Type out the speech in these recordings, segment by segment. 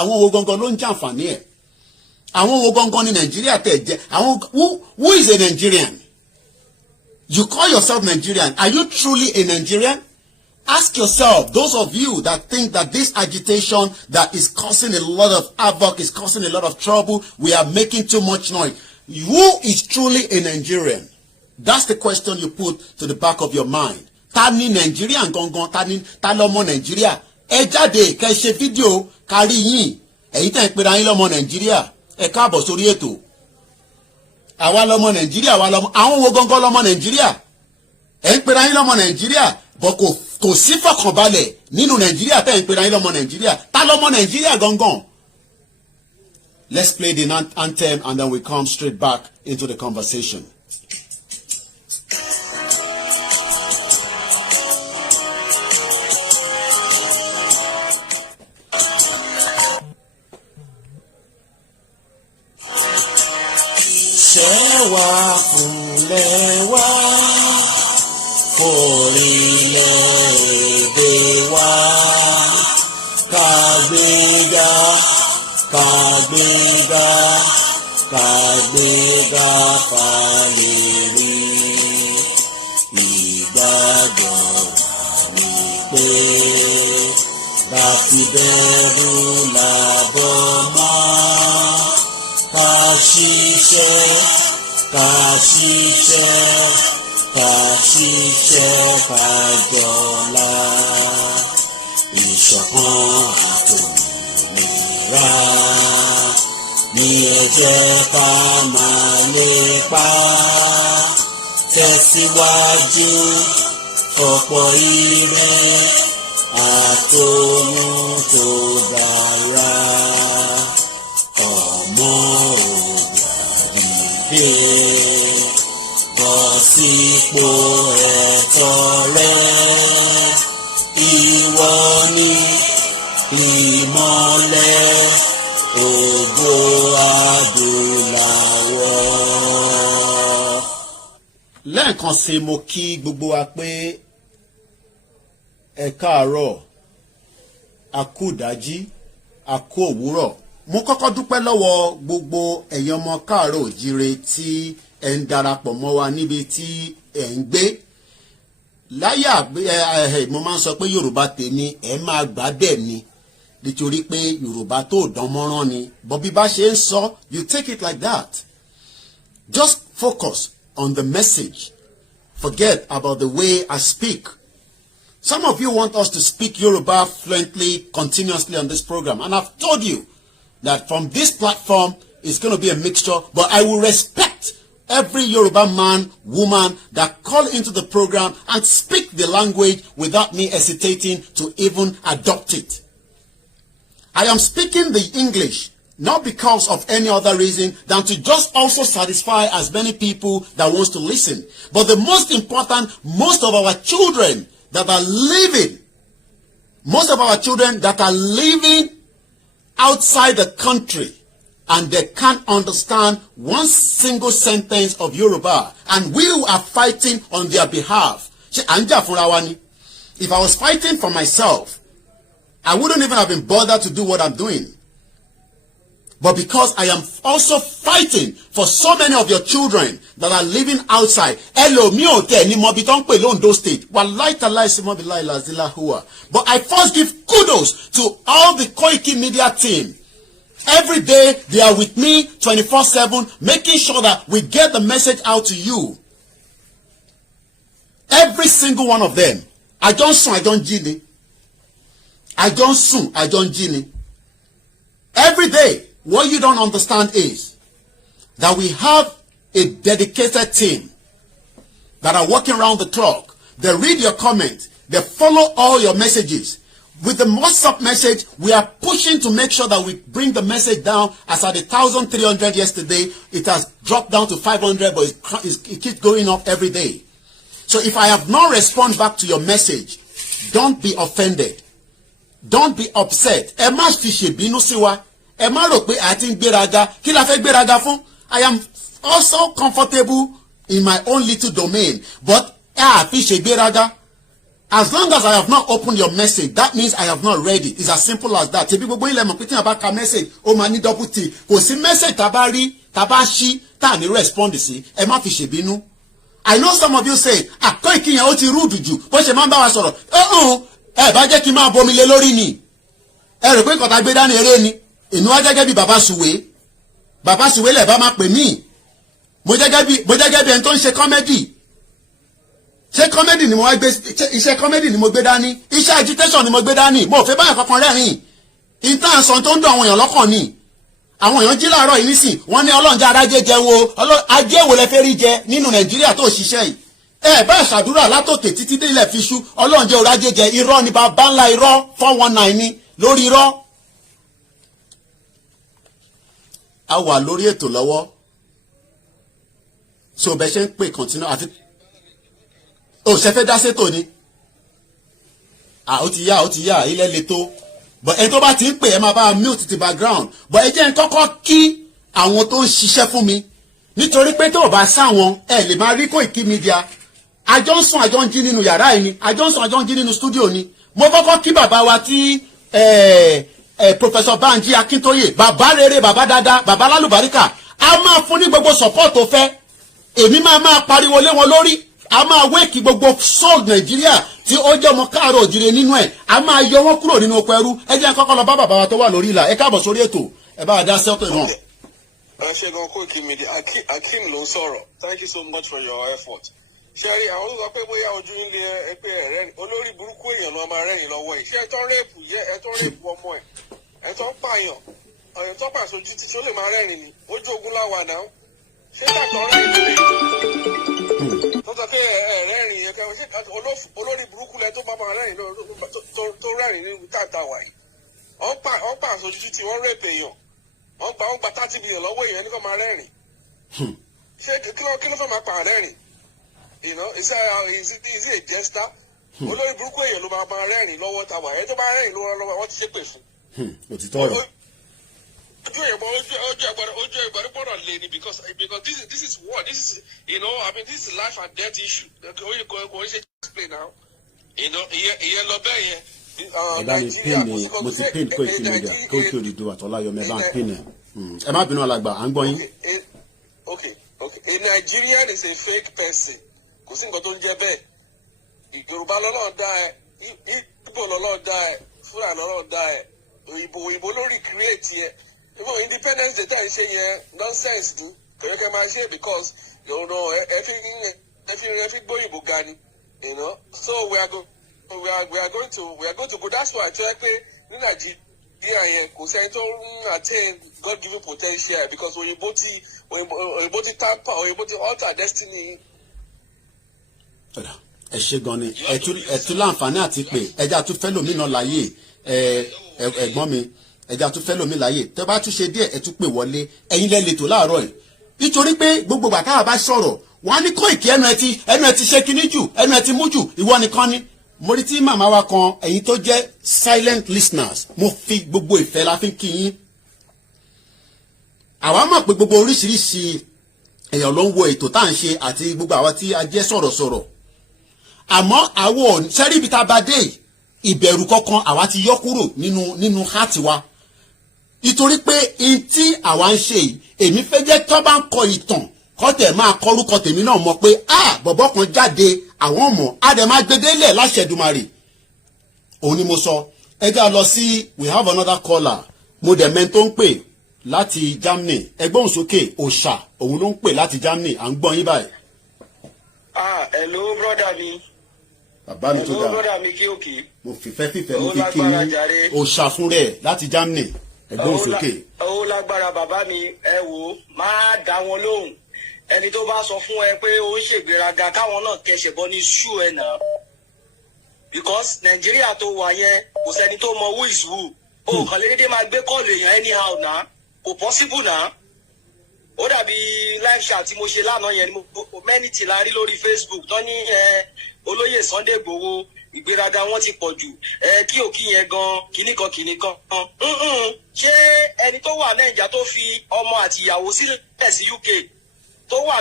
àwọn wo gangan ló ń jàǹfààní ẹ̀ àwọn wo gangan ní Nàìjíríà tẹ̀ jẹ́ àwọn who is a Nigerian? You call yourself Nigerian. Are you truly a Nigerian? Ask yourself, those of you that think that this agitation that is causing a lot of havoc, is causing a lot of trouble, we are making too much noise. Who is truly a Nigerian? That's the question you put to the back of your mind. Ta ni Nigerian gangan, ta lọ́mọ Nigeria. Ẹ jáde kẹ́ ṣe fídíò kárí yín. Ẹ̀yin tẹ́ ń pera yín lọ́mọ Nigeria. Ẹ káàbọ̀ sórí ètò. Àwa lọ́mọ Nigeria, àwa lọ́mọ àwọn wo gangan lọ́mọ Nigeria. Ẹ ń pera yín lọ́mọ Nigeria, but kò sí fọkànbalẹ̀ nínú Nigeria tẹ́ ń pera yín lọ́mọ Nigeria. Ta lọ́mọ Nigeria gangan? Let's play the anthem and then we come straight back into the conversation. Ṣẹ́wà kúnlẹ̀ wá orílẹ̀-èdè wa kàgbéga kàgbéga kàgbéga fàlẹ́rí ìgbàgbọ́ mi pé bàtìbẹ̀rù làbọ̀ máa ká ṣiṣẹ́ ká ṣiṣẹ́ ká ṣiṣẹ́ ká jọlá ìṣọ̀kan àtòmìnira ní ẹ jẹ́ ká máa lépa tẹ̀síwájú ọ̀pọ̀ ire àtòhun tó dára ọmọ ògbàdìde bọ́ sípò ẹ̀tọ́ rẹ ìwọ ni ìmọ́lẹ̀ ògo adúláwọ̀. Lẹ́ẹ̀kan sí mo kí gbogbo wa pé ẹ káàárọ̀ a kú ìdájí a kú òwúrọ̀. Mo kọ́kọ́ dúpẹ́ lọ́wọ́ gbogbo ẹ̀yin ọmọ káàárọ̀ òjíire tí ẹ ń darapọ̀ mọ́ wa níbi tí ẹ ń gbé. Láyà mo máa ń sọ pé Yorùbá tèmi ẹ máa gbà bẹ́ẹ̀ ni nítorí pé Yorùbá tó dán mọ́rán ni bọ́ bí bá ṣe ń sọ you take it like that. Just focus on the message. Forget about the way I speak. Some of you want us to speak Yoruba fluently, continuously on this program. And I've told you that from this platform, it's going to be a mixture. But I will respect every Yoruba man, woman that call into the program and speak the language without me hesitating to even adopt it. I am speaking the English not because of any other reason than to just also satisfy as many people that wants to listen. But the most important, most of our children that are living outside the country and they can't understand one single sentence of Yoruba, and we are fighting on their behalf. If I was fighting for myself, I wouldn't even have been bothered to do what I'm doing. But because I am also fighting for so many of your children that are living outside. But I first give kudos to all the Koiki Media team. Every day they are with me 24/7, making sure that we get the message out to you. Every single one of them. I don't Gini. Every day. What you don't understand is that we have a dedicated team that are working around the clock. They read your comments. They follow all your messages. With the WhatsApp message, we are pushing to make sure that we bring the message down. As at 1,300 yesterday, it has dropped down to 500, but it keeps going up every day. So if I have not responded back to your message, don't be offended. Don't be upset. I am also comfortable in my own little domain, but as long as I have not opened your message, that means I have not read it. It's as simple as that. Ṣebí gbogbo ilẹ̀ mọ̀ pé tí a bá ka message ó máa ní double t. Kò sí message tá bá rí tá bá ṣí tá ní respond sí ẹ má fi ṣèbínú. I know some of you say Koiki yẹn ó ti rude jù bó ṣe máa ń bá wa sọ̀rọ̀ ẹ bá jẹ́ kí n máa bomi lé lórí ni ẹ rò pé kọ́ta gbé dání eré ni èmi wá jẹ́gẹ́ bí bàbá Sùwé lẹ̀ bá máa pè mí mo jẹ́gẹ́ bí ẹni tó ń ṣe comedy ṣé comedy ni mo wá gbé iṣẹ́ comedy ni mo gbé dání iṣẹ́ agitation ni mo gbé dání mo fẹ́ báyọ̀ kankan rẹ́rìn intan sọ tó ń dùn àwọn èèyàn lọ́kàn ni àwọn èèyàn jí láàárọ̀ yìí nísìn wọ́n ní ọlọ́njẹ́ arájé jẹun o ajé wo lẹ fẹ́ rí jẹ nínú Nàìjíríà tó ṣiṣẹ́ yìí ẹ bá ṣàdúrà látòkè títí dé ilẹ̀ fiṣú ọlọ́njẹ́ orájé jẹ irọ́ ni bàbá ńlá irọ́ 419 ni lórí irọ́. a wà lórí ètò lọ́wọ́ so bẹ́ẹ̀ ṣe ń pè continue àti ó ṣe fẹ́ dá sétò ni ó ti yá ilẹ̀ le tó but ẹni tó bá ti ń pè ẹ máa bá mute ti background but ẹ jẹ́ ń kọ́kọ́ kí àwọn tó ń ṣiṣẹ́ fún mi nítorí pé tó o bá sáwọn ẹ lè máa rí Koiki Media àjọ ń sùn àjọ ń jí nínú yàrá yìí ni àjọ ń sùn àjọ ń jí nínú studio ni mo kọ́kọ́ kí bàbá wa tí Professor Banji Akintoye bàbá rere bàbá dáadáa bàbá lálùbáríkà a máa fún ní gbogbo support tó fẹ́ èmi máa pariwo lé wọn lórí a máa wéèkì gbogbo soul Nàìjíríà tí ó jẹ́ ọmọ káàárọ̀ òjìrè nínú ẹ̀ a máa yọ wọ́n kúrò nínú oko ẹrú ẹ jẹ́ kọ́kọ́ lọ bá bàbá wa tó wà lórí ìlà ẹ káàbọ̀ sórí ètò ẹ bá wa dá sẹ́tọ̀ náà. ẹ ṣe gan Koiki Media Akeem ló ń sọ̀rọ̀ thank you so much for your effort. ṣẹ́rí àwọn olùkọ́ pé bóyá ojú ilé ẹ pé ẹ̀rẹ́ olórí burúkú èèyàn ló máa rẹ́yìn lọ́wọ́ yìí ṣé ẹ tán rẹ́ẹ̀pù ọmọ ẹ̀ ẹ tán pààyàn ọ̀yàn tán pàṣẹ ojú títí ó lè máa rẹ́rìn ni ojú ogun láwa náà ṣé tàtọ̀ rẹ́rìn lè tọ́tọ̀ pé ẹ̀rẹ́rìn yẹn kẹwọn ṣé olórí burúkú lẹ tó bá máa rẹ́rìn tó rẹ́rìn nínú tàtà wà yìí wọ́n pàṣẹ ojú títí wọ́n rẹ́ẹ̀pù èèyàn wọ́n gba 30 billion lọ́wọ́ èèyàn ní kò máa rẹ́rìn ṣé kí ló fẹ́ máa pa rẹ́rìn. You know, is he a jester? Olórí burúkú èèyàn ló máa rẹ́rìn lọ́wọ́ ta wà ẹ́ tó bá rẹ́rìn lọ́wọ́ wọ́n ti ṣépè fún. Òtítọ́ ọ̀rọ̀. Ojú ẹ̀gbọ́n gbọ́dọ̀ lé ni because this is war, this is this is life and death issue. Kò ń ṣe explain now. Ìyẹn lọ bẹ́ẹ̀ yẹn. ẹ bá mi pin ni mo ti pin Koiki Media Koiki Odùduwà Àtọ́láyọmí ẹ bá ń pin ẹ ẹ má bínú alàgbà à ń gbọ́ yín. Okay. A Nigerian is a fake person. Kò sí nǹkan tó ń jẹ́ bẹ́ẹ̀ Yorùbá lọ́lọ́ dá ẹ Ìgbò lọ́lọ́ dá ẹ Fúlàní lọ́lọ́ dá ẹ òyìnbó lórí create yẹ even Independence Day tá à ń ṣe yẹn nonsense ni kẹ̀kẹ́ máa ṣe because ẹ fi gbóyìnbó ga ni so we are going to go that's why tó yẹ pé ní Nàìjíríà yẹn kò sẹ́ni tó ń attain God given potential because òyìnbó ti tamper òyìnbó ti alter destiny. ẹ ṣe gan ni ẹ tún láǹfààní àti pé ẹja tún fẹ́ lómìnà láàyè ẹ̀gbọ́n mi ẹja tún fẹ́ lómìnà láàyè tẹ́ bá tún ṣe díẹ̀ ẹ tún pè wọlé ẹ̀yin lẹ́lẹ̀ tó láàárọ̀ yìí nítorí pé gbogbo bàtà bá sọ̀rọ̀ wọ́n á ní Koiki ẹnu ẹ ti ṣe kinní jù ẹnu ẹ ti mú jù ìwọ nìkan ni mo rí tí màmá wa kan ẹ̀yin tó jẹ́ silent listeners mo fi gbogbo ìfẹ́ la fi ń kí yín àwa mọ̀ pé gbogbo oríṣiríṣi èèyàn ló ń wo ètò tá à ń ṣe àti gbogbo àwa tí a jẹ́ sọ̀rọ̀sọ̀rọ̀ àmọ́ àwọn sẹ́rí ibi tá a bá dé ìbẹ̀rù kankan àwa ti yọ kúrò nínú heart wa nítorí pé n tí àwa ń ṣe èmi fẹ́ jẹ́ tó bá ń kọ ìtàn kọ́tẹ̀ máa kọ́rúkọ tèmi náà mọ̀ pé bọ̀bọ̀ kan jáde àwọn ọmọ adẹ̀ máa gbedélẹ̀ láṣẹ̀dùmarè òun ni mo sọ ẹ já lọ sí we have another caller mo dẹ̀ mẹ́ni tó ń pè láti Germany ẹgbọ́n sókè òòṣà òun ló ń pè láti Germany à ń gbọ́ yín báyìí. Hello brother mi. Bàbá mi tó dáa. Hello brother mi kí òkè. Mo fìfẹ́ mo fi kí yín òòṣà fún rẹ̀ láti Germany ẹgbọ́n sókè. Ó lágbára bàbá mi ẹ wò máa dá wọn lóhùn ẹni tó bá sọ fún ẹ pé ó ń ṣègbéraga káwọn náà kẹsẹ̀ bọ́ ní ṣú ẹ náà because Nàìjíríà tó wà yẹn kò sẹ́ni tó mọ who is who o kàn lè dédé máa gbé kọ́ọ̀lù èèyàn anyhow náà kò possible náà ó dàbí live chat tí mo ṣe lánàá yẹn ni many ti la rí lórí Facebook tó ní olóyè Sunday Igboho ìgbéraga wọn ti pọ̀ jù kí òkì yẹn gan kìnnìkan ṣé ẹni tó wà Nàìjíríà tó fi ọmọ àti ìyàwó sílẹ̀ sí UK tó wà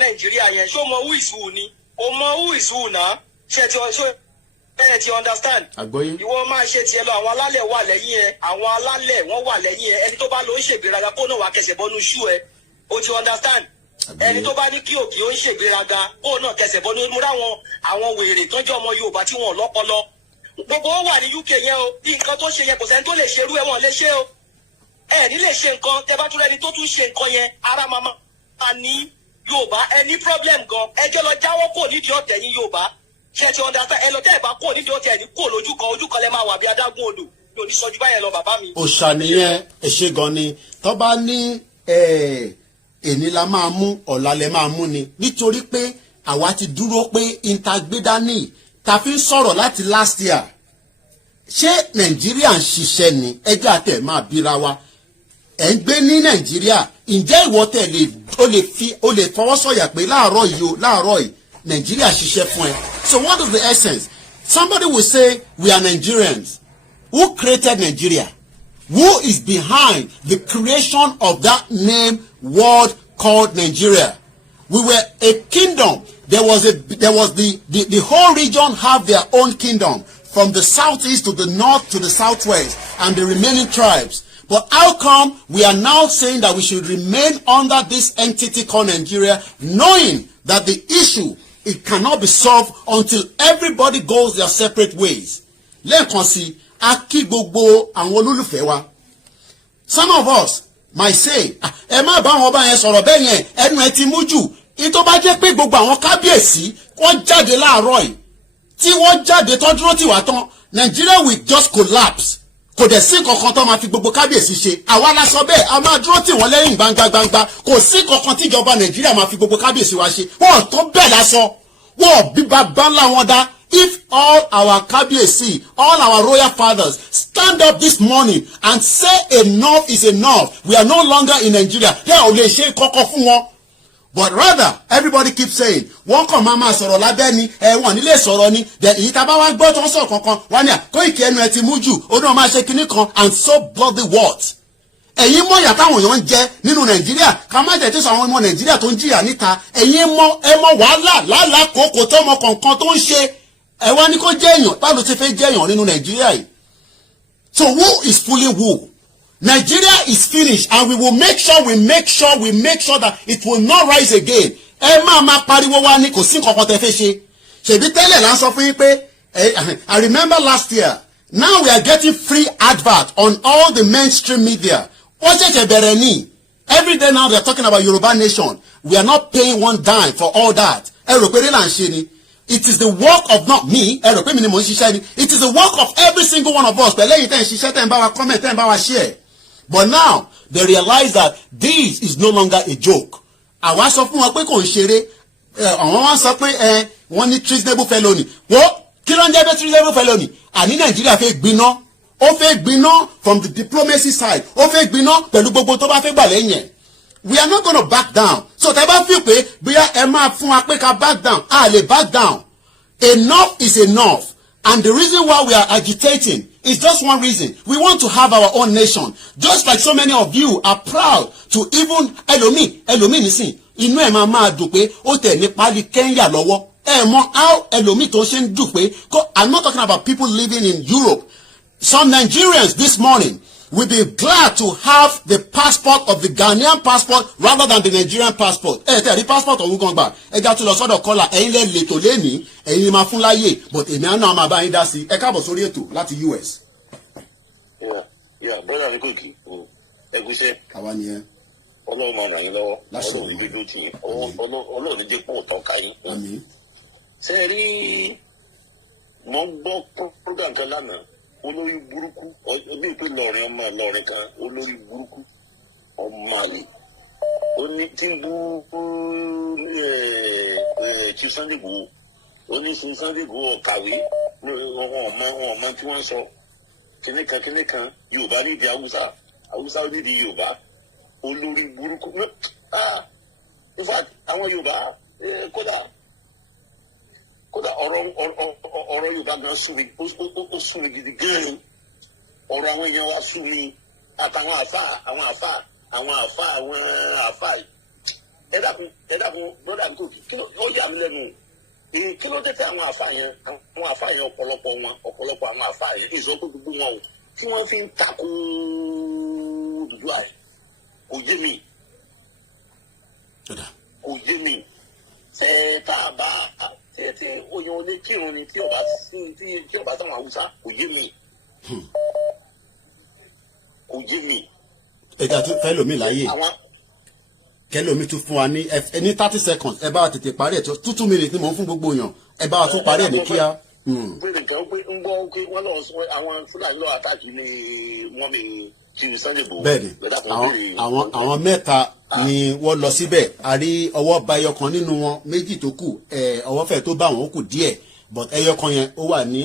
Nàìjíríà yẹn ṣó mọ who is who ni o mọ who is who náà ṣé ẹ ti understand. ìwọ máa ṣe tiẹ̀ lọ, àwọn alálẹ̀ wà lẹ́yìn ẹ, àwọn alálẹ̀ wọ́n wà lẹ́yìn ẹ, ẹni tó bá lọ ń ṣègbéraga kó náà wà kẹsẹ̀ bọ́nú ṣú ẹ, o ti understand. ẹni tó bá ní kí òkè ó ń ṣègbéraga kó náà kẹsẹ̀ bọ́nú múra àwọn wèrè tọ́jú ọmọ Yorùbá tí wọ́n lọ́pọlọ. gbogbo ó wà ní UK yẹn o, bí nǹkan tó ṣe yẹn kò sẹ́ni tó lè ṣerú ẹ̀ wọ́n lè ṣe o. ẹ ní lè ṣe nǹkan tẹ bá tún rẹni tó tún ṣe nǹkan yẹn ara máa ní Yorùbá ẹ ní problem gan, ẹjọ́ lọ jáwọ́ kò nídìí ọ̀tẹ̀ ní Yorùbá. ṣe ti understand ẹ lọ tẹ́ ẹ bá kó nídìí ọtí ẹ ní kó ojú kan lẹ máa wà bí adágún odò ní oníṣọjú báyẹn lọ bàbá mi. òṣàníyàn ẹ ṣe gan ni tó bá ní èní la máa mú ọ̀la lẹ máa mú ni nítorí pé àwa ti dúró pé intagbedani ta fi ń sọ̀rọ̀ láti last year ṣé Nàìjíríà ń ṣiṣẹ́ ni ẹjọ́ àtẹ̀ máa bíra wa ẹ̀ ń gbé ní Nàìjíríà ǹjẹ́ ìwọ tẹ̀ o lè fọwọ́ sọ̀yà pé láàárọ̀ yìí Nigeria ṣiṣẹ́ fún ẹ. So what is the essence? Somebody will say we are Nigerians. Who created Nigeria? Who is behind the creation of that name word called Nigeria? We were a kingdom. There was the whole region have their own kingdom, from the southeast to the north to the southwest, and the remaining tribes. But how come we are now saying that we should remain under this entity called Nigeria, knowing that the issue, it cannot be solved until everybody goes their separate ways? Lẹ́ẹ̀kan sí, a kí gbogbo àwọn olólùfẹ́ wa. Some of us might say, ẹ má bá wọn bá yẹn sọ̀rọ̀ bẹ́ẹ̀ yẹn, ẹnu ẹ ti mú jù. Ìtọ́ bá jẹ́ pé gbogbo àwọn kábíyèsí wọ́n jáde láàárọ̀ yìí, tí wọ́n jáde tó dúró tì wá tán, Nigeria will just collapse. Kò dẹ̀ sí kankan tó máa fi gbogbo kábíyèsí ṣe. Àwa la sọ bẹ́ẹ̀, a máa dúró tì wọ́n lẹ́yìn gbangba. Kò sí kankan tí ìjọba Nàìjíríà máa fi gbogbo kábíyèsí wa ṣe. Wọ́n tó bẹ́ẹ̀ lásán. Wọ́n bí bàbá ńlá wọn dá. If all our kábíyèsí, all our royal fathers stand up this morning and say enough is enough, we are no longer in Nigeria, ẹ ò lè ṣe kọ́kọ́ fún wọn. But rather, everybody keeps saying, wọ́n kàn máa sọ̀rọ̀ lábẹ́ ni, wọ́n nílé sọ̀rọ̀ ni, èyí tá a bá wá gbọ́ tó ń sọ̀rọ̀ kankan, wọ́n ní Koiki ẹnu ẹ ti mú jù, ó náà máa ṣe kinní kan, and so bloody what? Ẹ̀yin mọ̀ ìyà táwọn èèyàn ń jẹ nínú Nàìjíríà, ká má jẹ́ tó sọ àwọn ọmọ Nàìjíríà tó ń jìyà níta, ẹ̀yin mọ̀ wàhálà lálàá kòkò tọ́mọ kọ̀ọ̀kan tó ń ṣe, ẹ wá ní kó jẹ́ èèyàn, báwo ti fẹ́ jẹ́ èèyàn nínú Nàìjíríà yìí? So who is fooling who? Nigeria is finished, and we will make sure that it will not rise again. Ẹ máa pariwo wá ní kò sí nǹkan kan tẹ́ fẹ́ ṣe. Ṣèbí tẹ́lẹ̀ là ń sọ fún yín pé I remember last year. Now we are getting free advert on all the mainstream media. Wọ́n ṣẹ̀ṣẹ̀ bẹ̀rẹ̀ ní. Every day now they are talking about Yoruba nation. We are not paying one dime for all that. Ẹ rò pé rí là ń ṣe ni. It is the work of not me. Ẹ rò pé mi ni mò ń ṣiṣẹ́ ni. It is the work of every single one of us. Pẹ̀lẹ́ yìí tẹ́ ń ṣiṣẹ́ tẹ́ ń bá wa comment tẹ́ ń bá wa share. But now they realize that this is no longer a joke. Àwa sọ fún wọn pé kò ń ṣeré. Àwọn wọn sọ pé wọ́n ní treasonable felony. Wọ́n kí ló ń jẹ́ pé treasonable felony? Àní Nàìjíríà fẹ́ gbiná. Ó fẹ́ gbiná from the diplomacy side. Ó fẹ́ gbiná pẹ̀lú gbogbo tó bá fẹ́ gbà lẹ́yìn ẹ̀. We are not going to back down. So tẹ́ bá fi pé bóyá ẹ máa fún wa pé ká back down. A lè back down. Enough is enough. And the reason why we are agitating is just one reason. We want to have our own nation. Just like so many of you are proud to even ẹlòmíì nísìn inú ẹ̀ máa dùn pé ó tẹ̀ ní pálí Kenya lọ́wọ́. Ẹ mọ̀ how ẹlòmíì tó ṣe ń dùn pé I'm not talking about people living in Europe. Some Nigerians this morning will be glad to have the passport of the Ghanaian passport rather than the Nigerian passport. Tẹ̀rí passport ọ̀hún gan gbà ẹja tó lọ sọ́dọ̀ kọ́là ẹ̀yin lè lètò lẹ́nìí ẹ̀yin máa fún láyè but èmi àná máa bá yín dá sí ẹ káàbọ̀ sórí ètò láti US. Brother mi Koiki ẹgúsẹ́ àwa ni ẹ. Ọlọ́run máa ràn yín lọ́wọ́ Ọlọ́run ní dídó tì yín Ọlọ́run ní dípò tán ká yín. Ṣé ẹ rí mo ń gbọ́ program kan lánàá olórí burúkú ọdún ìpín lọrin ọmọ Ìlọrin kan olórí burúkú ọmọ àlè ó ní tí ń bú ti Sunday Igboho ó ní sí Sunday Igboho ọ̀kàwé wọn ọmọ tí wọ́n sọ kíníkan Yorùbá nídìí Haúsá nídìí Yorùbá olórí burúkú in fact àwọn Yorùbá kódà ọ̀rọ̀ Yorùbá gan sú mi ó sú mi gidi gan ọ̀rọ̀ àwọn èèyàn wa sú mi àtàwọn àfà ẹ dákun brother Koiki kí ó yà mí lẹ́nu kí ló dé tí àwọn àfààyàn ọ̀pọ̀lọpọ̀ àwọn àfààyàn ìsọkú gbogbo wọn o tí wọ́n fi ń takò Odùduwà kò yé mi ṣe tá a bá tí oyin olè kírun ni tí ọba sáwọn Haúsá kò yé mi. ẹja tún fẹ́ lómi láyè kẹlómi tún fún wa ní 30 seconds ẹ bá wa tètè parí ẹ̀ tó 2 minutes ni mò ń fún gbogbo èèyàn ẹ bá wa tún parí ẹ̀ ní kíá. bẹ́ẹ̀ nìkan pé ń gbọ́ pé wọ́n lọ sọ àwọn Fúlàní lọ́wọ́ àtàkì ní wọ́n mi ti Sunday Igboho. bẹ́ẹ̀ni àwọn mẹ́ta ni wọ́n lọ síbẹ̀ a rí ọwọ́ ba ẹyọ kan nínú wọn méjì tó kù ọwọ́ fẹ́ tó bá wọn ó kù díẹ̀ but ẹyọ kan yẹn ó wà ní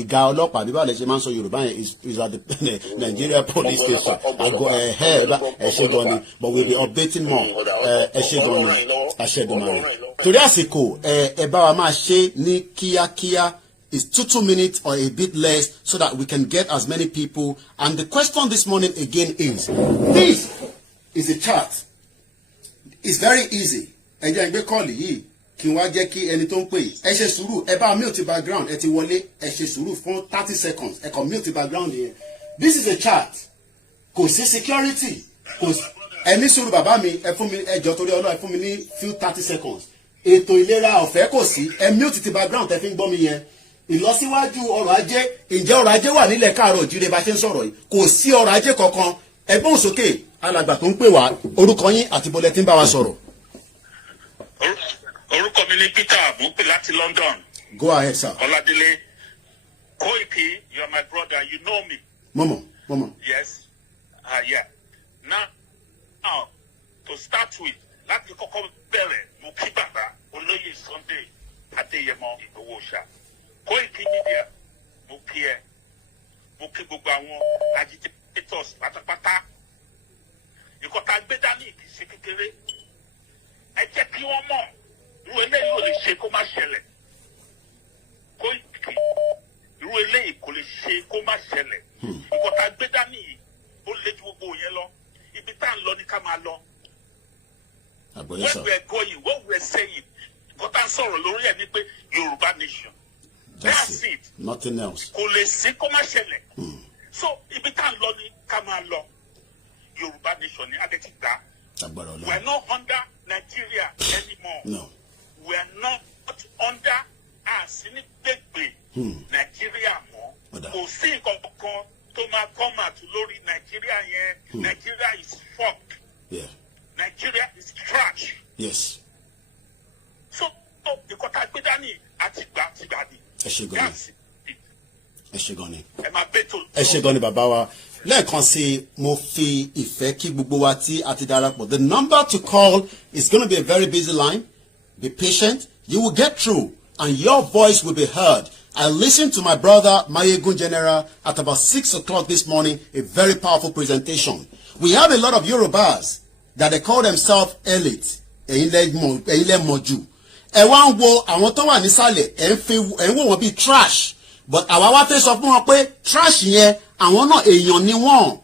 ìga ọlọ́pàá bí báwo lè ṣe máa ń sọ Yorùbá yẹn is at the Nigeria police station àgọ́ ẹ̀ṣẹ̀ gan ni but we be updating more ẹ̀ṣẹ̀ gan ni aṣẹ́dùmarè torí àsìkò ẹ bá wa máa ṣe ní kíákíá. It's 2 minutes or a bit less so that we can get as many people. And the question this morning again is, this is a chart. It's very easy. Ẹ jẹ́ gbé kọ́ọ̀lì yìí kí n wá jẹ́ kí ẹni tó ń pè ẹ ṣe sùúrù ẹ bá mute background ẹ ti wọlé ẹ ṣe sùúrù fún 30 seconds ẹ kàn mute background yẹn. This is a chart. Kò sí security. Ẹ ní sùúrù bàbá mi ẹ fún mi ẹ jọ̀ọ́ torí Ọlọ́run ẹ fún mi ní few 30 seconds. Ètò ìlera ọ̀fẹ́ kò sí ẹ mute ti background ẹ fi ń gbọ́ mi yẹn. Ìlọsíwájú ọrọ̀ ajé ǹjẹ́ ọrọ̀ ajé wà nílẹ̀ káàárọ̀ òjíire bá ṣe ń sọ̀rọ̀ yìí kò sí ọrọ̀ ajé kankan ẹgbọ́n sókè alàgbà tó ń pè wá orúkọ yín àti bọ́lẹ̀ tí ń bá wa sọ̀rọ̀. orúkọ mi ni Peter mo ń pè láti London. Go ahead sir. Ọládélé Koiki, you are my brother, you know me. Momo. Yes, yeah. Now to start with láti kọ́kọ́ bẹ̀rẹ̀ mo kí bàbá olóyè Sunday Adéyẹmọ Ìgbòho Òòṣà. Koiki Media mo kí ẹ mo kí gbogbo àwọn agitators pátápátá ìkọta gbé dání kì í ṣe kékeré ẹ jẹ́ kí wọ́n mọ̀ irú eléyìí ò lè ṣe kó má ṣẹlẹ̀ Koiki irú eléyìí kò lè ṣe kó má ṣẹlẹ̀ ìkọta gbé dání yìí ó lé ju gbogbo yẹn lọ ibi tá à ń lọ ní ká máa lọ when we are going what we are saying ìkọta sọ̀rọ̀ lórí ẹ̀ ní pé Yorùbá nation. That's it. Nothing else. Kò lè sí kó má ṣẹlẹ̀. So ibi tá à ń lọ ni ká máa lọ. Yorùbá nation ni adé ti gbà. We are not under Nigeria anymore. No. We are not under àsínígbègbè Nigeria mọ́. Kò sí nǹkan kan tó máa come out lórí Nigeria yẹn. Nigeria is fucked. Yeah. Nigeria is trash. Yes. So ìkọ́ta gbé dání àti gbà ti gbà ni. ẹ ṣé gan ni bàbá wa lẹ́ẹ̀kan sí mo fi ìfẹ́ kí gbogbo wa tí a ti darapọ̀. The number to call is going to be a very busy line. Be patient. You will get through and your voice will be heard. I listened to my brother Mayegun General at about 6 o'clock this morning. A very powerful presentation. We have a lot of Yorubas that they call themselves elite. Ẹ̀yin lẹ mọ̀ jù. Ẹ wá ń wo àwọn tó wà nísàlẹ̀ ẹ ń wò wọ́n bíi trash but àwa wá fẹ́ sọ fún wọn pé trash yẹn àwọn náà èèyàn ni wọ́n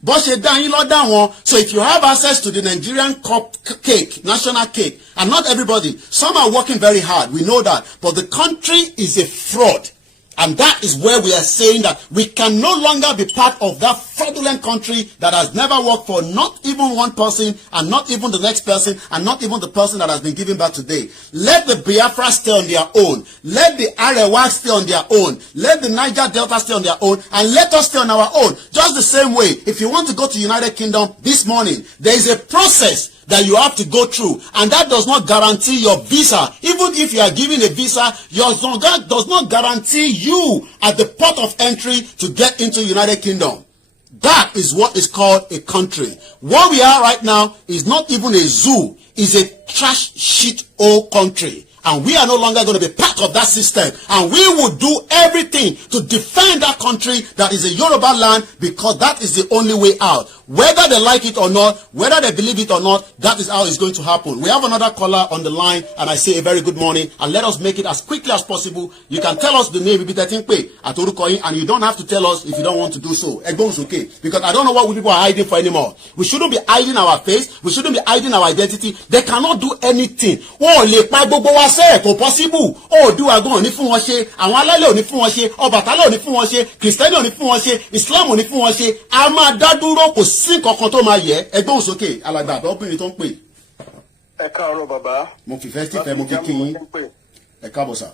bó ṣe dá yín lọ́dá wọn. So if you have access to the Nigerian cake, national cake, and not everybody, some are working very hard, we know that, but the country is a fraud. And that is where we are saying that we can no longer be part of that fraudulent country that has never worked for not even one person and not even the next person and not even the person that has been given back today. Let the Biafra stay on their own. Let the Arewa stay on their own. Let the Niger Delta stay on their own. And let us stay on our own. Just the same way, if you want to go to United Kingdom this morning, there is a process that you have to go through, and that does not guarantee your visa. Even if you are given a visa, that does not guarantee you at the port of entry to get into United Kingdom. That is what is called a country. What we are right now is not even a zoo, it's a trash shit old country. And we are no longer going to be part of that system. And we will do everything to defend that country that is a Yoruba land, because that is the only way out. Whether they like it or not, whether they believe it or not, that is how it's going to happen. We have another caller on the line, and I say a very good morning, and let us make it as quickly as possible. You can tell us the name, and you don't have to tell us if you don't want to do so. It's okay, because I don't know what people are hiding for anymore. We shouldn't be hiding our face. We shouldn't be hiding our identity. They cannot do anything. sẹ́ẹ̀ kò possible Oòduà gan ò ní fún wọn ṣe àwọn alálẹ̀ ò ní fún wọn ṣe Ọbàtálá ò ní fún wọn ṣe kìrìsìtẹ́nì ò ní fún wọn ṣe Islam ò ní fún wọn ṣe a máa dá dúró kò sí kankan tó máa yẹ ẹgbẹ́ òsókè alàgbà àbọ̀bìnrin tó ń pè. ẹ káàárọ̀ bàbá. mo fìfẹ́ sífẹ́ mo fi kí yín ẹ káàbọ̀ sà.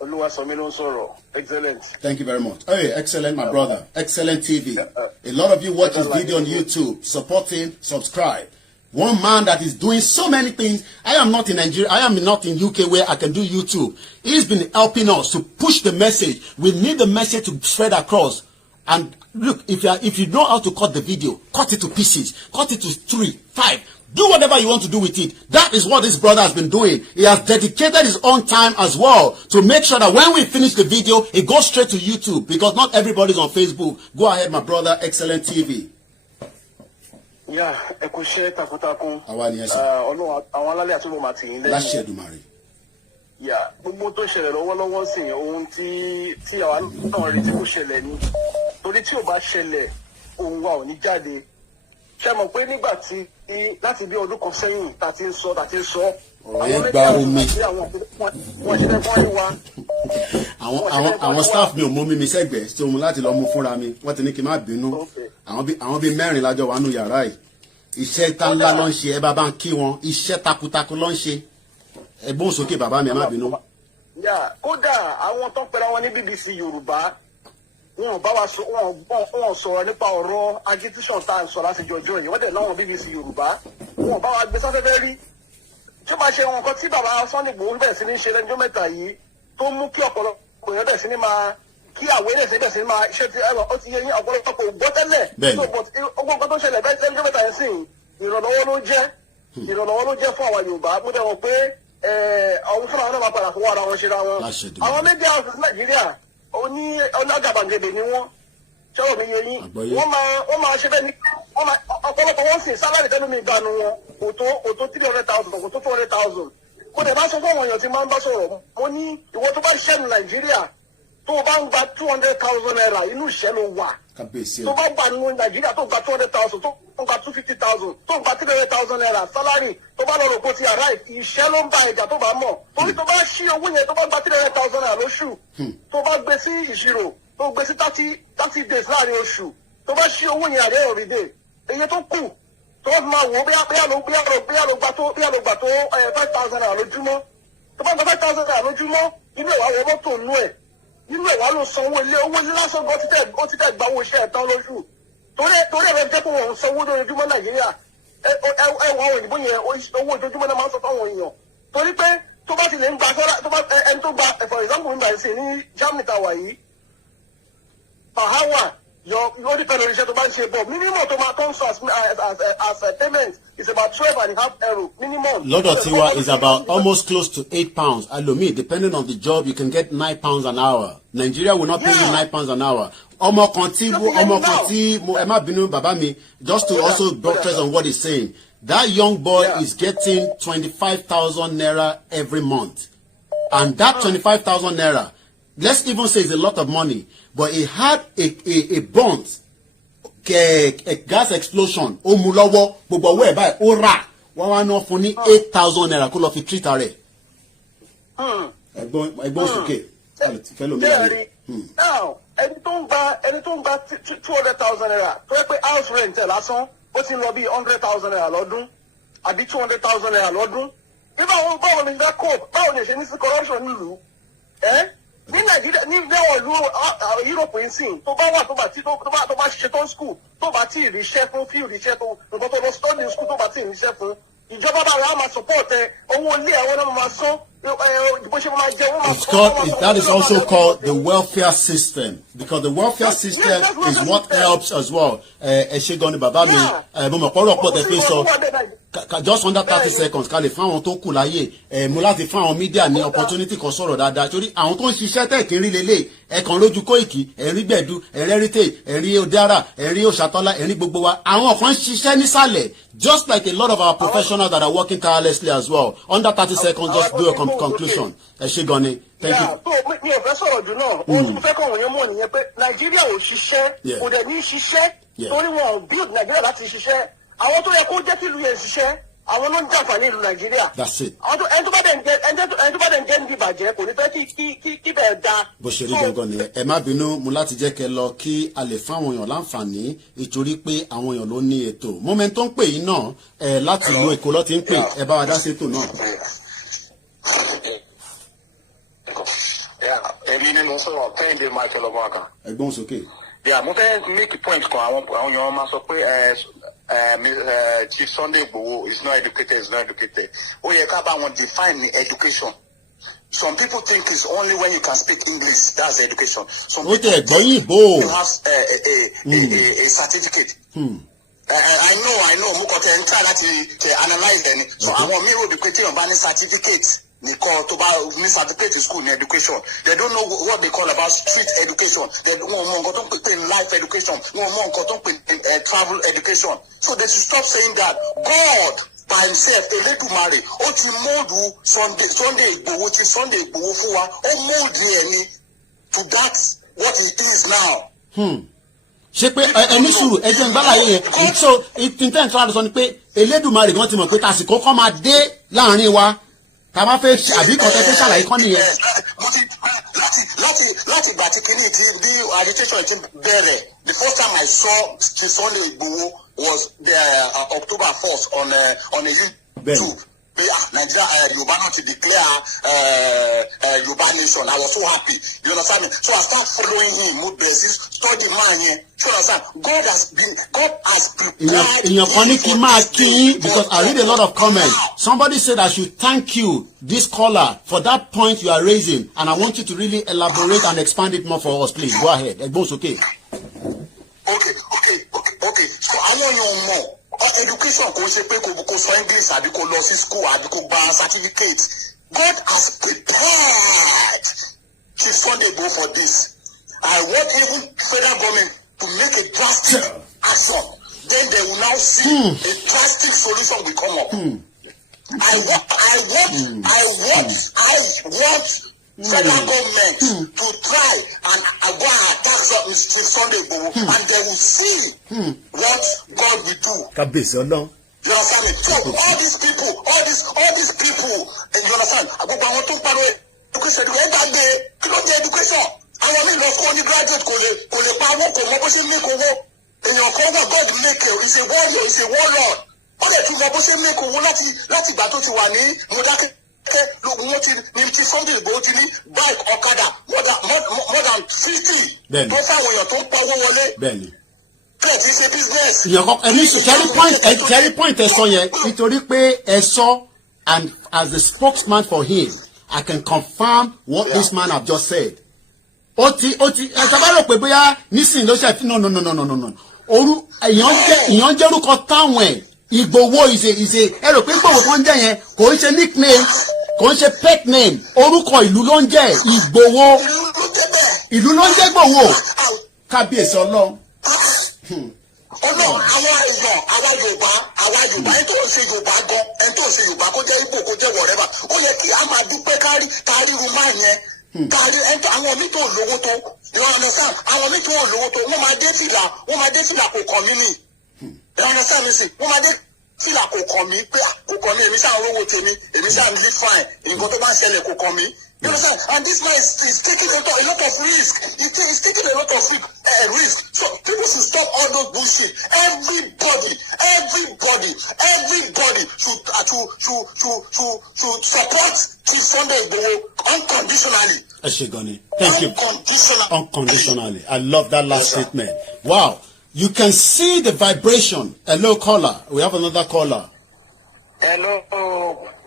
Olúwaṣọ̀mí ló ń sọ̀rọ̀. Excellent. Thank you very much. Hey, excellent, my brother. Excellent TV. A lot of you watch this video on YouTube. Support him, subscribe. One man that is doing so many things. I am not in Nigeria. I am not in UK where I can do YouTube. He's been helping us to push the message. We need the message to spread across. And look, if you know how to cut the video, cut it to pieces. Cut it to 3, 5. Do whatever you want to do with it. That is what this brother has been doing. He has dedicated his own time as well to make sure that when we finish the video, it goes straight to YouTube because not everybody's on Facebook. Go ahead, my brother. Excellent TV. Yeah, ẹ kò ṣe takuntakun. Àwa ni ẹ sọ. Ọlọ́run àwọn alálẹ̀ àti olùmọ̀ àti ìyìn lẹ́yìn. Láṣẹ Èdùmàrè. Yeah, gbogbo tó ṣẹlẹ̀ lọ́wọ́lọ́wọ́ sí ohun tí àwa náà retí kó ṣẹlẹ̀ ni. Torí tí ò bá ṣẹlẹ̀, ohun wa ò ní jáde. Ṣé mọ̀ pé nígbà tí láti bí ọdún kan sẹ́yìn tá ti ń sọ. Ọ̀rẹ́ gba omi. Àwọn staff mi ò mú mi sẹ́gbẹ̀ẹ́ tí òun láti lọ mú fúnra mi. Wọ́n ti ní kí n má bínú. Àwọn bíi 4 lájọ wà nù yàrá yìí. Iṣẹ́ tá ńlá ló ń ṣe ẹ bá bá ń kí wọn. Iṣẹ́ takuntakun ló ń ṣe. Ẹ̀gbọ́n sókè bàbá mi ẹ má bínú. Kódà àwọn tó ń pera wọn ní BBC Yorùbá wọn bá wa sọ wọn sọ̀rọ̀ nípa ọ̀rọ̀ agitation tá à ń sọ láti jọjọ yìí wọ́n dẹ̀ láwọn BBC Yorùbá wọn bá wa gbé sáfẹ́fẹ́ rí tí ó bá ṣe wọn kan tí bàbá Sunday Igboho bẹ̀rẹ̀ sí ní ṣe lẹ́jọ́ mẹ́ta yìí tó mú kí ọ̀pọ̀lọpọ̀ èèyàn bẹ̀rẹ̀ sí ní máa kí àwọn èèyàn bẹ̀rẹ̀ sí ní máa ṣe ti ẹ̀rọ ó ti yẹ yín ọ̀pọ̀lọpọ̀ kò gbọ́ tẹ́lẹ̀ ọgbọ́n nǹkan tó ṣẹlẹ̀ bẹ́ẹ̀ lẹ́jọ́ mẹ́ta yẹn sìn ìrànlọ́wọ́ ló jẹ́ fún àwa Yorùbá mo dẹ̀ wọ́n pé àwọn fúnra wọn náà máa padà fọwọ́ ara wọn ṣe ra wọn àwọn media houses Nàìjíríà onígàbàgebè ni wọ́n sọ̀rọ̀ mi yẹ yín wọ́n máa ṣe bẹ́ẹ̀ ni ọ̀pọ̀lọpọ̀ wọ́n sì sálárì tẹ́lẹ̀ mi ìgbàanu wọn kò tó 300,000 kò tó 200,000 kó dẹ̀ bá sọ fún àwọn èèyàn tí máa ń bá sọ̀rọ̀ mo ní ìwọ tó bá ṣiṣẹ́ ní Nàìjíríà tó o bá ń gba 200,000 naira inú ìṣẹ́ ló wà tó bá gbà nínú Nàìjíríà tó gba 200,000 tó gba 250,000 tó gba 300,000 naira sálárì tó bá lọ rò pé ó ti arrive ìṣẹ́ ló ń ba ìjà tó bá mọ̀ torí tó bá ṣí owó yẹn tó bá gba 300,000 naira lóṣù tó bá gbé sí ìṣirò tó gbé sí 30 days láàrin oṣù tó bá ṣí owó yẹn àdéhùn òrìdè èyí tó kù tó wọ́n fi máa wò ó bóyá ló gbà tó 5,000 naira lójúmọ́ tó bá gba 5,000 naira lójúmọ́ inú ẹ̀wà wọ mọ́tò nú ẹ̀ nínú ẹ̀wà ló san owó ilé lásán gan ó ti tẹ̀ gba owó iṣẹ́ ẹ̀ tán lóṣù torí ẹ̀rọ jẹ́ pé wọ́n ń sanwó lójoojúmọ́ Nàìjíríà ẹ̀wọ̀n àwọn òyìnbó yẹn owó ojoojúmọ́ náà máa ń sọ fáwọn èèyàn torí pé tó bá ti lè ń gba ẹni tó gba for example nígbà yìí sí ní Germany tàwa yìí per hour yóò ní pẹ̀lú iṣẹ́ tó bá ń ṣe bọ̀ minimum tó máa tó ń sọ as a payment is about 12.5 euro minimum. Lọ́dọ̀ tiwa is about almost close to £8. Alomi, depending on the job, you can get £9 an hour. Nigeria will not pay you £9 an hour. Ọmọ kan tí ẹ má bínú bàbá mi, just to also buttress on what he's saying. That young boy is getting 25,000 naira every month. And that 25,000 naira, let's even say it's a lot of money, but he had a bond, a gas explosion, ó mú lọ́wọ́, gbogbo ọwọ́ ẹ̀ báyìí, ó rà, wọ́n wá ná fún ní 8,000 naira kó lọ fi treat rẹ̀. Ẹ̀gbọ́n sókè, fẹ́lò mi láyé. Now, ẹni tó ń gba 200,000 naira, tó yẹ pé house rent ẹ̀ lásán, ó ti ń lọ bí 100,000 naira lọ́dún, àbí 200,000 naira lọ́dún. Báwo ni ìgbà cope, báwo ni ìṣe ní sí corruption nílùú? Ní Nàìjíríà ní ìgbéwọ̀n ìlú Europe ń sìn tó bá wà tó bá ṣiṣẹ́ tó ń school tó bá tí ì ríṣẹ́ fún fíìlì iṣẹ́ tó nǹkan tó lọ study in school tó bá tí ì ríṣẹ́ fún ìjọba bá wà á máa support ẹ owó ilé ẹ̀wọ̀n náà máa san bó ṣe máa jẹ wọ́n máa sọ. That is also called the welfare system because the welfare system is what helps as well. Ẹ ṣe gan ni bàbá mi mo mọ̀ pọ́nrọ̀ pọ̀ tẹ́ fi sọ just under 30 seconds ká lè fún àwọn tó kù láyè mo láti fún àwọn media ní opportunity kan sọ̀rọ̀ dáadáa torí àwọn tó ń ṣiṣẹ́ tẹ̀ kí n rí lélẹ̀ ẹ̀kan lójú Kóìkì ẹ̀rí Gbẹ̀du ẹ̀rí Heritage ẹ̀rí Odara ẹ̀rí Òṣàtọ́lá ẹ̀rí gbogbo wa àwọn kan ń ṣiṣẹ́ nísàlẹ̀ just like a lot of our professionals that are working tirelessly as well. Under 30 seconds just do a conclusion. Ẹ ṣé gan ni. Thank you. Mi ò fẹ́ sọ̀rọ̀ jù náà mo fẹ́ kọ́ wọ̀nyẹn mọ̀ nìyẹn pé Nàìjíríà ò ṣiṣẹ́ kò dẹ̀ ní ṣiṣẹ́ torí wọn ò build Nàìjíríà láti ṣiṣẹ́ àwọn tó yẹ kó jẹ́ tìlú yẹn ṣiṣẹ́ àwọn ló ń jàǹfààní ìlú Nàìjíríà. That's it. ẹni tó bá dẹ̀ ń jẹ́ níbi ìbàjẹ́ kò ní fẹ́ kí bẹ́ẹ̀ da. Bó ṣe rí gangan nìyẹn. Ẹ má bínú mo láti jẹ́ kẹ́ lọ kí a lè fún àwọn èèyàn láǹfààní nítorí pé àwọn èèyàn ló ní ètò. Moment tó ń pè yín náà láti ìlú Èkó ló ti ń pè. Ẹ bá wa dá sí ètò náà. Èmi ni mo sọ̀rọ̀ Kẹ́hìndé Michael Ọmọaka. Ẹgbọ́n sókè. Mo fẹ́ make a point kan àwọn èèyàn máa sọ pé Chief Sunday Igboho is not educated, ó yẹ ká bá wọn define education. Some people think it's only when you can speak English that's education. Some people think you have a certificate. I know mo kàn tẹ̀ ń try láti analyse ẹni. So àwọn mi rò bí pé téèyàn bá ní certificate nìkan tó bá ní certificate school ní education, they don't know what they call about street education. Wọn mọ nǹkan tó ń pè ní life education, wọn mọ nǹkan tó ń pè ní travel education. So they should stop saying that. God by himself Elédùmarè ó ti móòdù Sunday Igboho fún wa, ó móòdù ẹ̀ ni to that what he is now. Ṣé pé ẹni sùúrù ẹjẹ ń gbálàyé yẹn so intent láti sọ ni pé Elédùmarè gan ti mọ̀ pé tàsìkò kan máa dé láàrin wa ká má fẹ́ àbí kan tẹ́ fẹ́ ṣàlàyé kan nìyẹn. láti ìgbà tí kìíní ti bí agitation ti bẹ̀rẹ̀, the first time I saw Sunday Igboho was October 1st on a YouTube. Nigeria, Yoruba not to declare Yoruba nation. I was so happy. You understand me? So I start following him. Study man here. You understand? God has prepared. Because I read a lot of comments. Somebody said I should thank you, this caller, for that point you are raising, and I want you to really elaborate and expand it more for us, please. Go ahead. It's okay. Okay. So I want you more. Education kò ṣe pé kò sọ English àbí kò lọ sí school àbí kò gba certificate. God has prepared Chief Sunday Igboho for this. I want even federal government to make a drastic action. Then they will now see a drastic solution will come up. I want federal government to try and go and attack Chief Sunday Igboho, and they will see what God will do. Kábíyèsí Ọlọ́run. You understand me? So all these people, and you understand? Àgbègbè àwọn tó ń pariwo education gbàgbé kí ló jẹ́ education. Àwọn míì lọ kó ní graduate kò lè pa owó kò mọ bó ṣe make owó. Èèyàn kan wà God make is a warrior, is a warlord. Ó lè tún mọ bó ṣe make owó láti ìgbà tó ti wà ní Mọdákẹ́. Wọ́n ti ní ti Sunday Igboho ti ní bike ọ̀kadà more than 50. Bẹ́ẹ̀ni. Tó fáwọn èèyàn tó ń pawó wọlé. Bẹ́ẹ̀ni. Bẹ́ẹ̀ ti ṣe business. Cherry point ẹ sọ yẹn nítorí pé ẹ sọ, and as the spokesman for him I can confirm what this man have just said. Ó ti ẹ sábà rò pé bóyá nísìnyí ló ṣe no. Orú èèyàn jẹ́ orúkọ táwọn ẹ̀ Igboho ìṣe ẹ rò pé Igboho kan jẹ́ yẹn kò ń ṣe nickname kò ń ṣe pet name, orúkọ ìlú ló ń jẹ́ Igboho, ìlú ló ń jẹ́ Igboho. Kábíyèsí Ọlọ́run. Ọlọ́run àwa Yorùbá ẹni tó ń ṣe Yorùbá gan, ẹni tó ń ṣe Yorùbá kó jẹ́ Igbo kó jẹ́ wọ̀rẹ́bà, ó yẹ kí a máa dúpẹ́ kárí rúmá yẹn. Àwọn mi tó lówó tó, you understand? Àwọn mi tó lówó tó, wọ́n máa dé fìlà kò kàn mí ni. You understand me? Wọ́n máa dé fìlà kò kàn mí pé kò kàn mí, èmi sáà rówó tèmi, èmi sáà live fine, nǹkan tó bá ń ṣẹlẹ̀ kò kàn mí. You understand? And this man is taking a lot of risk. He's taking a lot of risk. So people should stop all those bullshit. Everybody should support Chief Sunday Igboho unconditionally. Thank you. Unconditionally. I love that last statement. Wow. You can see the vibration. Hello, caller. We have another caller. Hello.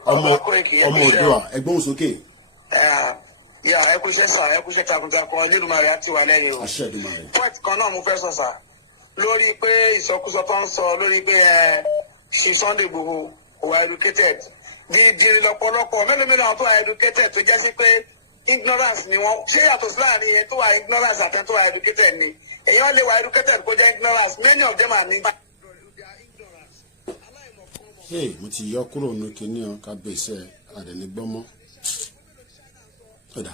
Ọmọ Òdùà, ẹgbọ́n sókè. Ẹ kú iṣẹ́ sà, ẹ kú iṣẹ́ takuntakun, Elédùmarè á tì wá lẹ́yìn o. Àṣẹ Èdùmàrè. Point kan náà mo fẹ́ sọ sà, lórí pé ìsọkúsọ tó ń sọ lórí pé Chief Sunday Igboho wà educated. Gírígírí lọ́pọ̀lọpọ̀ mélòó àwọn tó wà educated tó jẹ́ sí pé ignorance ni wọ́n. Ṣé yàtọ̀ sí láàrin yẹn tó wà ignorance àti tó wà educated ni? Èèyàn lè wà educated kó jẹ́ ignorance. Many of them are ní. Mo ti yọ kúrò ní kinní ọ kábíyèsí àdẹnigbọmọ. Ọ̀dà.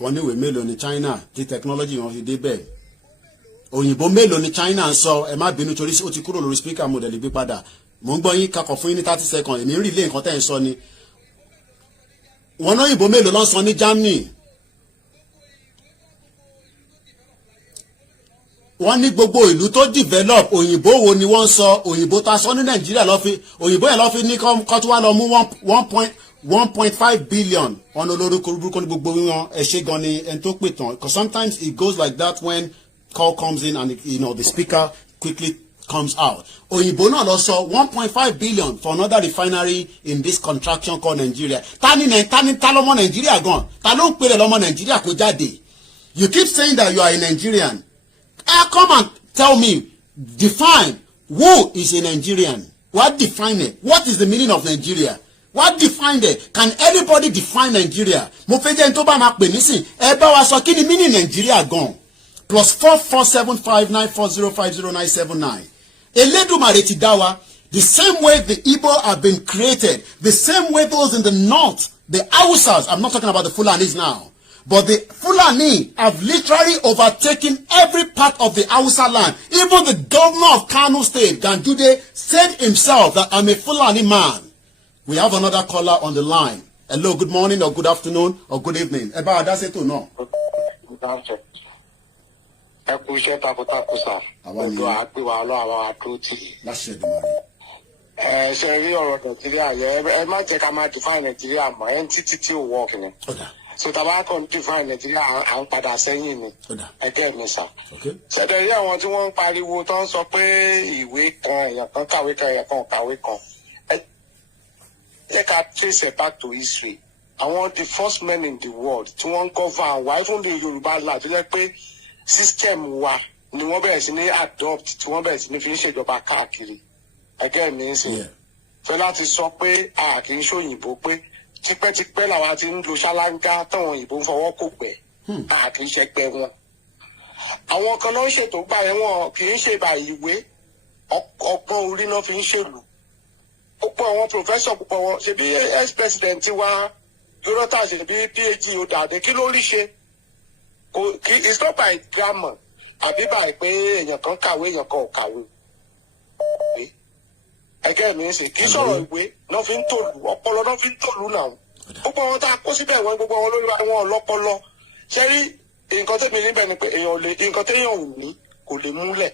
Wọ́n ní ìwé mélòó ní China tí technology wọn fi dé bẹ́ẹ̀. òyìnbó mélòó ni China ń sọ ẹ má bínú torí ó ti kúrò lórí speaker model gbé padà mò ń gbọ́ yín kakọ̀ fún yín ní 30 seconds èmi ń rí ilé nǹkan tẹ́ ń sọ ni wọn náà òyìnbó mélòó ló ń sọ ní Germany wọ́n ní gbogbo ìlú tó develop òyìnbó wo ni wọ́n ń sọ òyìnbó tá a sọ ní Nàìjíríà òyìnbó yẹn lọ́ fi ní kọ́ tó wá lọ mú 1.5 billion ọ̀nà olórúkọ burúkú ní gbogbo wọn ẹ ṣé gan ni ẹni tó pè tán because sometimes it goes like that when call comes in and the speaker quickly comes out òyìnbó náà lọ sọ 1.5 billion for another refinery in this contraction called Nigeria ta lọ́mọ Nigeria gan ta ló ń pèrè lọ́mọ Nigeria kó jáde you keep saying that you are a Nigerian come and tell me define who is a Nigerian what define it what is the meaning of Nigeria what define it can anybody define Nigeria mo fẹ́ jẹ́ n tó bá máa pè mí sìn ẹ bá wa sọ kí ni meaning Nigeria gan +4475940500979 Elédùmarè ti dá wa the same way the Igbo have been created the same way those in the north the Hausas I'm not talking about the Fulanis now but the Fulani have literally overtaken every part of the Hausa land even the governor of Kano State Gandude said himself that I'm a Fulani man. We have another caller on the line. Hello, good morning or good afternoon or good evening. Ẹ bá wa dá sétò náà. Ẹ kú iṣẹ́ takuntakun sà. Odò àgbéwà ọlọ́wà tó tì í. Láṣẹ Èdùmàrè. Ṣe rí ọ̀rọ̀ Nàìjíríà yẹn ẹ má jẹ́ ká máa define Nàìjíríà mọ́ ẹ̀ ń títí tí ò wọ́ọ̀kì ni. So tàbá kan define Nàìjíríà à ń padà sẹ́yìn ni. Ẹgẹ́ mi sà. Ṣẹ̀dẹ̀ rí àwọn tí wọ́n ń pariwo tó ń sọ pé ìwé kan èèyàn kan kàwé kan èèyàn kan kàwé kan. Take a trace it back to history. I want the first men in the world tí wọ́n ń govern wa even the Yorùbá land tó jẹ́ pé system wa ni wọ́n bẹ̀rẹ̀ sí ní adopt tí wọ́n bẹ̀rẹ̀ sí ní fi ń ṣèjọba káàkiri. Ẹgẹ́ mi ń sìn. Fẹ́ láti sọ pé a kì í ṣòyìnbó pé tipẹ́tipẹ́ làwa ti ń lo ṣáláńgá táwọn òyìnbó ń fọwọ́ kò gbẹ. A kì í ṣẹgbẹ́ wọn. Àwọn kan náà ń ṣètò gbà yẹn wọn kì í ṣe ìbà ìwé ọgbọ́n orí náà fi ń ṣèlú. Púpọ̀ àwọn professor púpọ̀ wọn ṣe bí ex-president wa Jonathan ṣe bí PhD ó dàdé kí ló rí ṣe kí it's not by grammar àbí by pé èèyàn kan kàwé èèyàn kan ò kàwé ẹgẹ́ mi ń sè kí sọ̀rọ̀ ìwé náà fi ń tòlù ọpọlọ náà fi ń tòlù náà púpọ̀ wọn tá a kó síbẹ̀ wọn gbogbo wọn lórí wọn ọlọ́pọlọ ṣe rí nǹkan tẹ́mi níbẹ̀ ni pé èèyàn ò lè nǹkan téèyàn ò ní kò lè múlẹ̀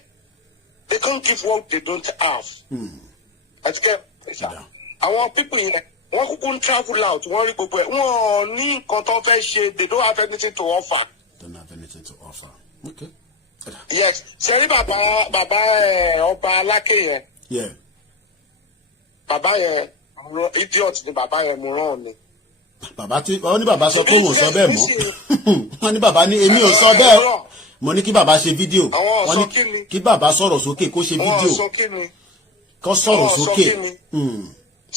they can't give what they don't have àwọn pípì yẹn wọ́n kúkú ń travel out wọ́n rí gbogbo ẹ̀ wọ́n ní nǹkan tó fẹ́ ṣe they don't have anything to offer. Don't have anything to offer. Okay. Yes ṣe rí bàbá ọba Aláké yẹn. Yeah. Bàbá yẹn idiot ni bàbá yẹn mo rán ni. Bàbá tí wọ́n ní bàbá sọ pé òun sọ bẹ́ẹ̀ mọ́ wọ́n ní bàbá ní èmi ò sọ bẹ́ẹ̀ mo ní kí bàbá ṣe fídíò wọ́n ní kí bàbá sọ̀rọ̀ sókè kó ṣe fídíò kó sọ̀rọ̀ sókè.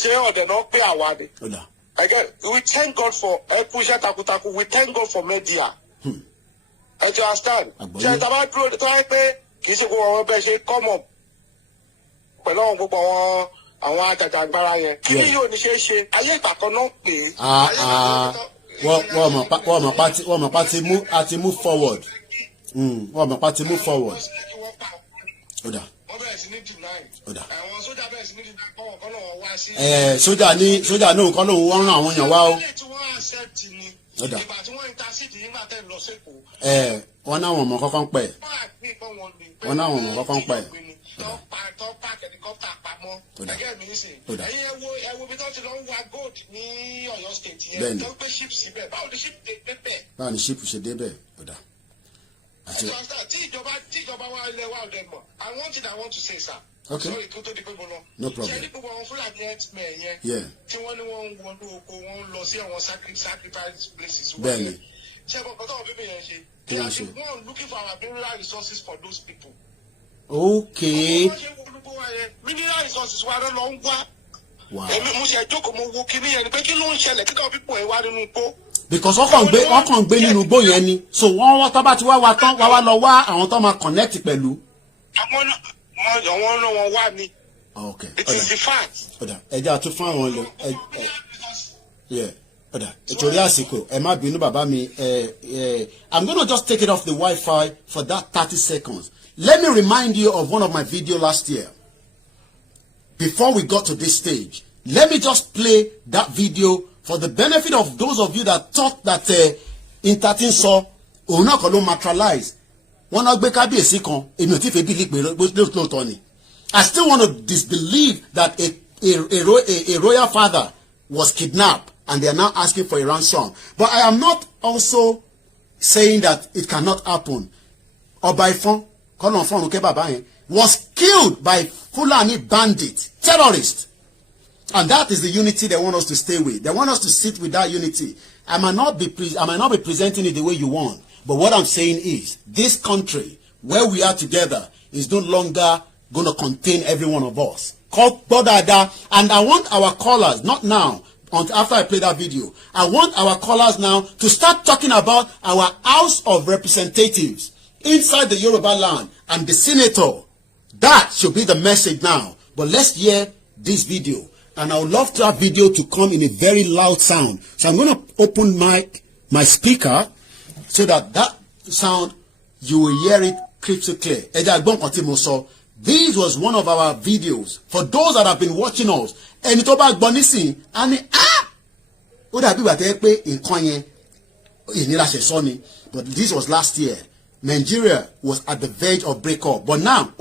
Ṣé ọ̀dẹ̀ náà pé àwa ni? Again, we thank God for ẹkú iṣẹ́ takuntakun we thank God for media. Ẹ ti understand? Ṣé ìtàbá dúró tó wáyé pé kì í ṣe gbogbo àwọn bẹ́ẹ̀ ṣe come up pẹ̀lú àwọn gbogbo àwọn àjàjàgbara yẹn. Kí ni yóò ní ṣe é ṣe? Ayé ìgbà kan náà pè é. Wọ́n mọ̀ pa ti move forward. Wọ́n mọ̀ pa ti move forward. Wọ́n bẹ̀rẹ̀ sí ní deny. Àwọn sójà bẹ̀rẹ̀ sí ní deny pọ́wọ́ kan náà wọ́n wá sí. Sójà ní nǹkan lòun wọ́n rán àwọn èèyàn wá o. Ilé tí wọ́n accept ni. Ìgbà tí wọ́n intercede nígbà tẹ́ lọ sẹ́kọ̀ọ́. Wọ́n náà wọ̀n mọ̀ kọ́kọ́ ń pẹ̀. Wọ́n náà wọ̀n mọ̀ kọ́kọ́ ń pẹ̀. Tọ́ park helicopter pamọ́. Ẹgẹ́ mi ń sìn. Ẹ̀yin ẹ wo bí tó ti lọ ń wa gold ní Ọ̀yọ́ state yẹn. Tó gbé ship síbẹ̀. Báwo ni ship dé bẹ́ẹ̀? Báwo ni ship ṣe dé bẹ́ẹ̀? Tí ìjọba wa ilẹ̀ wa ọ̀dẹ̀ mọ̀, I want to say sir. Okay. Sorry kó tó di pé mo lọ. No problem. Ṣé ní gbogbo àwọn Fúlàní herdsmen yẹn? Tí wọ́n ní wọ́n ń wọnú oko wọ́n ń lọ sí àwọn sacrifice places. Bẹ́ẹ̀ni. Ṣé ẹ̀kọ́ tó wọ́n bíbí yẹn ṣe? They are looking for our mineral resources for those people. Okay. Wọ́n ṣe gbogbo wa yẹn mineral resources wa lọ ń wá. Èmi mo ṣe jókòó mo wo kíní yẹn ni pé kí ló ń ṣẹlẹ̀ kíkọ́ pípọ̀ ẹ̀ wá nínú igbó. Because wọ́n kàn gbé nínú igbó yẹn ni so wọ́n wá tó bá ti wá tán wá lọ wá àwọn tó máa connect pẹ̀lú. Àwọn náà wọ́n wá ni. Okay. It is the fact. Ẹja àtún fún àwọn lọ. Ìtòrí àsìkò ẹ má bínú bàbá mi I'm gonna just take it off the Wi-Fi for that 30 seconds. Let me remind you of one of my videos last year. Before we got to this stage, let me just play that video for the benefit of those of you that thought that in 13 saw òun náà kọ́ ló materialize. Wọ́n náà gbé kábíyèsí kan, èmi ò tí fẹ́ believe pé lóòótọ́ ni. I still want to disbelieve that a royal father was kidnapped and they are now asking for a ransom. But I am not also saying that it cannot happen. Ọba Ifọ̀n, kọ́nà fún ọ̀run kẹ́ bàbá yẹn, was killed by Fulani bandits, terrorists. And that is the unity they want us to stay with. They want us to sit with that unity. I might not be presenting it the way you want. But what I'm saying is, this country, where we are together, is no longer going to contain every one of us. And I want our callers, not now, after I play that video, I want our callers now to start talking about our House of Representatives inside the Yoruba land and the senator. That should be the message now. But let's hear this video. And I would love to have video to come in a very loud sound. So I'm going to open my speaker so that sound, you will hear it crystal clear. This was one of our videos. For those that have been watching us, ẹni tó bá gbọ́ nísìn á ní ó dàbí ìgbà tẹ́ pé nǹkan yẹn ìnira ṣe sọ ni. But this was last year. Nigeria was at the verge of breakup. But now